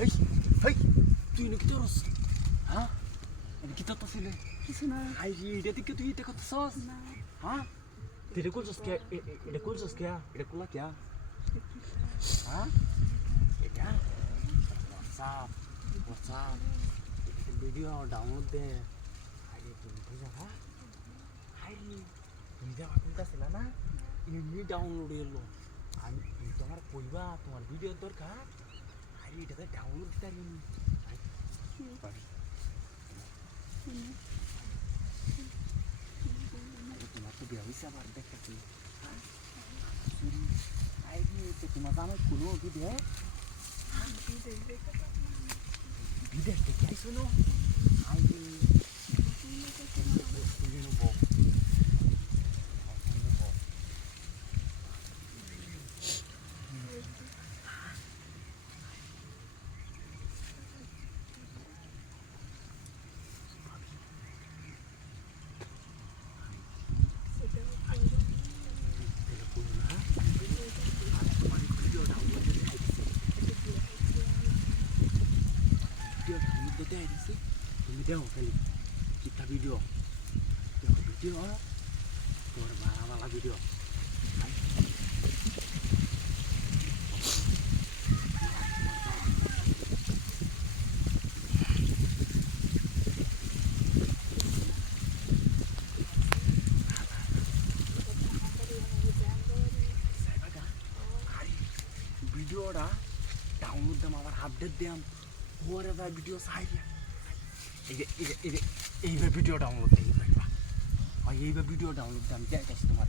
নাকি তোর হ্যাঁ এটা কি তো ছিল কিছু না আই এটা দিকে তুই এটা কত সস হ্যাঁ তেরে কুলছস কে? এটা কুলছস কে? এটা কুলা কে? হ্যাঁ এটা? হোয়াটসঅ্যাপ হোয়াটসঅ্যাপ এটা ভিডিও ডাউনলোড দে। আরে তুমি বুঝা হ্যাঁ আরে তুমি যা শুনতেছিল না? এমনি ডাউনলোড এলো। আমি তুমি তোমার কইবা তোমার ভিডিও দরকার। আরে এটাতে ডাউনলোড দিতে পারি তোমার তো বিয়া হয়েছে আবার দেখতেছি আরে তোমার জানো কোনো ভিডিও বিদেশ থেকে আইসো না। আই ভিডিও ডাউনলোড দিতে আইছি তুমি দেও খালি কিতা ভিডিও দেও ভিডিও তোর বালা বালা ভিডিও ভিডিওটা ডাউনলোড দাম আবার আপডেট দাম ওরে ভাই ভিডিও সাইলে এই যে এই যে এই যে এইবার ভিডিও ডাউনলোড দেই ভাইবা আর এইবার ভিডিও ডাউনলোড দেয় গেছে তোমার।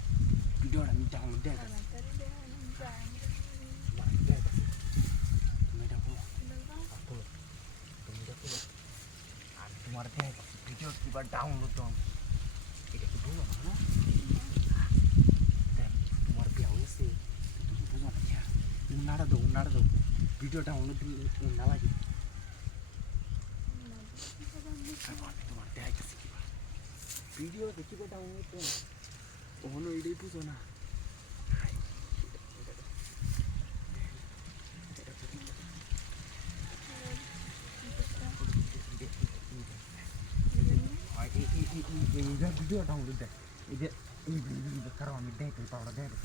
ভিডিওটা আমি ডাউনলোড দেয় গেছে তোমার দেয় দেয় গেছে ভিডিও কিবার ডাউনলোড দাম এটা কি বলো না দেখ, তোমার বিয়া হয়েছে তুমি বুঝো না। কি উন্নাটা দাও উন্নাটা দাও। ভিডিও ডাউনলোড উন্না লাগে আমি তোমার দেয় গেছে কিবা ভিডিও দেখিবে ডাউনলোড দাও ওহনো এটাই বুঝো না হাই, এটা- এটা- এটা তো কি- হয়, এই- এই- এই- এই- এইবার ভিডিও ডাউনলোড দেয় এই যে এই ভিডিও কারণ আমি দেয় পাওয়া দেয়